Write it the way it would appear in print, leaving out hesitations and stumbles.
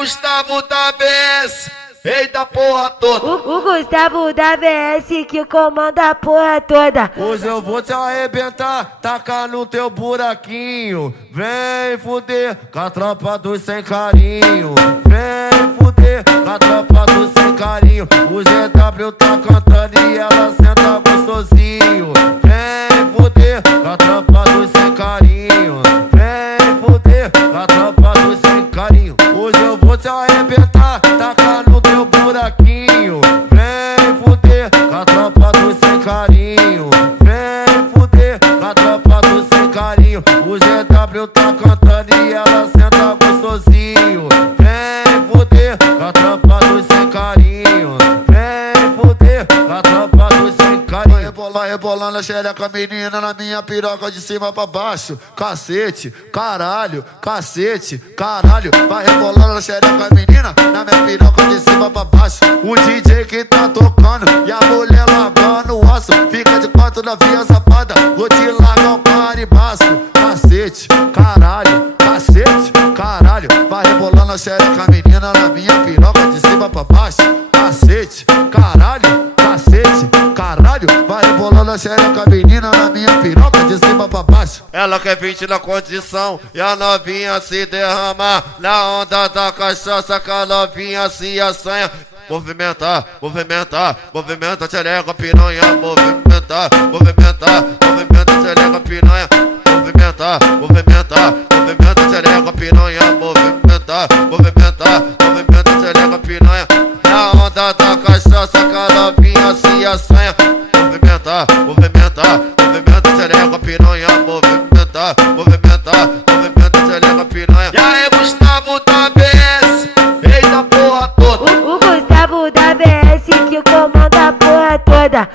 Gustavo da BS, rei da porra toda. O Gustavo da BS que comanda a porra toda. Hoje eu vou te arrebentar, tacar no teu buraquinho. Vem fuder com a tropa dos sem carinho. Vem fuder com a tropa dos sem carinho. O GW tá cantando e ela senta gostosinho. Vem fuder com a tropa dos sem carinho. Vem fuder com a tropa dos sem carinho. Hoje eu vou te arrebentar, tacar no teu buraquinho. Vem fuder com a tropa dos sem carinho. Vem fuder com a tropa dos sem carinho. O GW tá cantando e ela senta gostosinho. Vem fuder com a tropa dos sem carinho. Vem fuder com a tropa dos sem carinho. Vai rebolar, rebolando a xereca menina na minha piroca de cima pra baixo. Cacete, caralho, cacete, caralho. Vai rebolando a xereca menina na minha piroca de cima pra baixo. O DJ que tá tocando e a mulher lavando o osso. Fica de quatro na via safada, vou te largar o paribaço. Cacete, caralho, cacete, caralho. Vai rebolando a xereca menina na minha piroca de cima pra baixo. Cacete, caralho, cacete, caralho. Vai rebolando a xereca menina na minha piroca de cima pra baixo. Ela quer 20 na condição e a novinha se derramar na onda da cachaça, que a novinha se assanha. Movimentar, movimentar, movimenta, xereca, piranha. Movimentar, movimentar, movimenta, xereca, piranha. Movimentar, movimentar, movimenta, xereca, piranha. Movimentar, movimentar, movimenta, xereca, piranha. Na onda da cachaça, que a novinha se assanha. Movimentar, movimentar, movimenta, xereca, piranha. Movimentar, movimentar, movimenta, xereca, piranha. E aí, Gustavo da BS, rei da porra toda. O Gustavo da BS que comanda a porra toda.